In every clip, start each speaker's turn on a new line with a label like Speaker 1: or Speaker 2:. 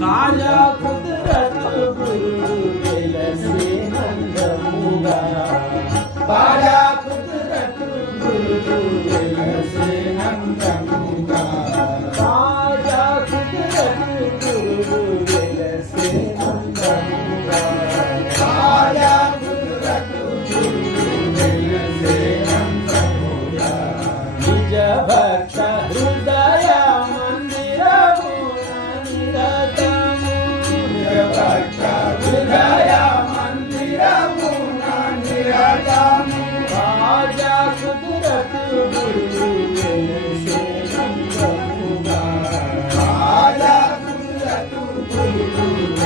Speaker 1: తాజా కుదరతు గురు వెలసే నందముగా. తాజా కుదరతు గురు వెలసే నందముగా. కుదరతు గురు వెలసే నందముగా. కుదరతు గురు వెలసే నందముగా. నిజ భక్త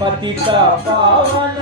Speaker 1: పతిత పావన